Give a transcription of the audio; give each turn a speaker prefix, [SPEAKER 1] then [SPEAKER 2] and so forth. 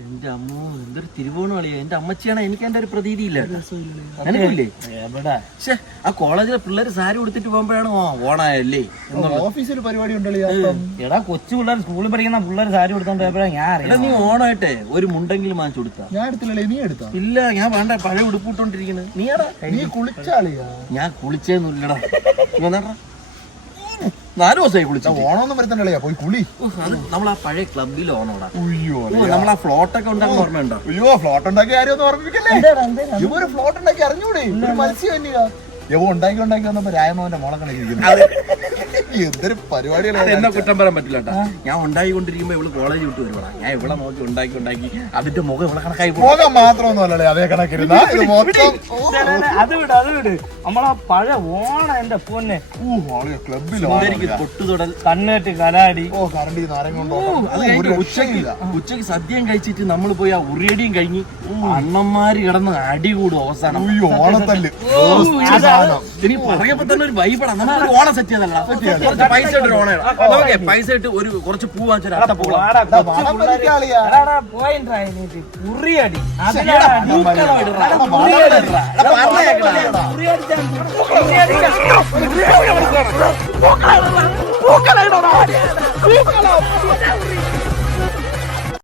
[SPEAKER 1] എന്റെ അമ്മ എന്തൊരു തിരുവോണം കളിയാ എന്റെ അമ്മച്ചിയാണ് എനിക്ക് എന്റെ ഒരു പ്രതീതി ഇല്ല എനിക്കില്ലേ
[SPEAKER 2] എവിടെ?
[SPEAKER 1] പക്ഷേ ആ കോളേജിലെ പിള്ളേര് സാരി ഉടുത്തിട്ട് പോകുമ്പോഴാണ് ഓ ഓണായല്ലേ
[SPEAKER 3] ഓഫീസിൽ പരിപാടി ഉണ്ടല്ലോ അപ്പം.
[SPEAKER 2] എടാ കൊച്ചു പിള്ളേർ സ്കൂളിൽ പഠിക്കുന്ന പിള്ളേർ സാരി കൊടുത്തോണ്ട് പോയപ്പോഴാ ഞാൻ
[SPEAKER 1] നീ ഓണായിട്ടെ ഒരു മുണ്ടെങ്കിലും വാങ്ങിച്ചു കൊടുത്താ
[SPEAKER 3] ഞാൻ എടുത്തില്ലേ നീ എടുത്താ?
[SPEAKER 1] ഇല്ല ഞാൻ വേണ്ട പഴയ ഉടുപ്പിട്ടോണ്ടിരിക്കുന്നത് നീയാടാ
[SPEAKER 3] നീ കുളിച്ചാളിയാ
[SPEAKER 1] ഞാൻ കുളിച്ചേന്നുല്ലടാ. ഇവന്നാടാ നാല് ദിവസമായി കുളിച്ചു
[SPEAKER 3] ഓണമൊന്നും വരുത്തണ്ടല്ലേ പോയി കുളി.
[SPEAKER 1] നമ്മൾ ആ പഴയ ക്ലബിൽ ഓണോടാ.
[SPEAKER 3] അയ്യോ
[SPEAKER 1] നമ്മൾ ആ ഫ്ലോട്ടൊക്കെ ഉണ്ടാക്കുന്ന ഓർമ്മയുണ്ടോ?
[SPEAKER 3] അയ്യോ ഫ്ലോട്ട് ഉണ്ടാക്കി ആരും ഒന്ന് ഓർമ്മിപ്പിക്കല്ലേ ഇവ ഒരു ഫ്ലോട്ട് ഉണ്ടാക്കി അറിഞ്ഞൂടെ? മത്സ്യം തന്നെയാ യവ ഉണ്ടാക്കി ഉണ്ടാക്കി വന്നപ്പോ രായമോന്റെ മോളെ കണക്കിരിക്കുന്നു. എന്തൊരു
[SPEAKER 1] എന്നെ
[SPEAKER 3] പരിപാടികളാണ്
[SPEAKER 1] കുറ്റം പറയാൻ പറ്റില്ല കേട്ടാ. ഞാൻ ഉണ്ടായിക്കൊണ്ടിരിക്കുമ്പോ ഇവൾ കോളേജ് വിട്ട് വരുവാ ഞാൻ ഇവിടെ നോക്കി ഉണ്ടാക്കി ഉണ്ടാക്കി അതിന്റെ മുഖം ഇവിടെ കണക്കായി
[SPEAKER 3] മുഖം മാത്രമൊന്നുമല്ലേ അതേ കണക്കിരുന്ന? ഇത് മൊത്തം
[SPEAKER 2] അത് വിട് അത് വിട്. നമ്മളാ പഴയ ഓണ എന്റെ പൊന്നെ.
[SPEAKER 3] ക്ലബിലോ
[SPEAKER 2] കണ്ണേട്ട് കലാടി.
[SPEAKER 3] ഓ കറണ്ടി നാരങ്ങ
[SPEAKER 1] ഉച്ചയ്ക്ക് ഉച്ചയ്ക്ക് സദ്യം കഴിച്ചിട്ട് നമ്മൾ പോയി ആ ഉറിയടിയും കഴിഞ്ഞ് അണ്ണന്മാര് കിടന്ന് അടി കൂടും അവസാനം.
[SPEAKER 3] അയ്യോ ഓണത്തല്ല്.
[SPEAKER 1] ഇനി പറയപ്പോ തന്നെ ഒരു വൈബാണ് നമ്മൾ ഓണം സെറ്റ് ചെയ്തല്ല കുറച്ച് പൈസ ഇട്ട് ഓണം ഓക്കെ പൈസ ഇട്ട് ഒരു കുറച്ച് പൂ
[SPEAKER 2] ഉറിയടിച്ചാൻ.
[SPEAKER 4] പൂക്കള പൂക്കള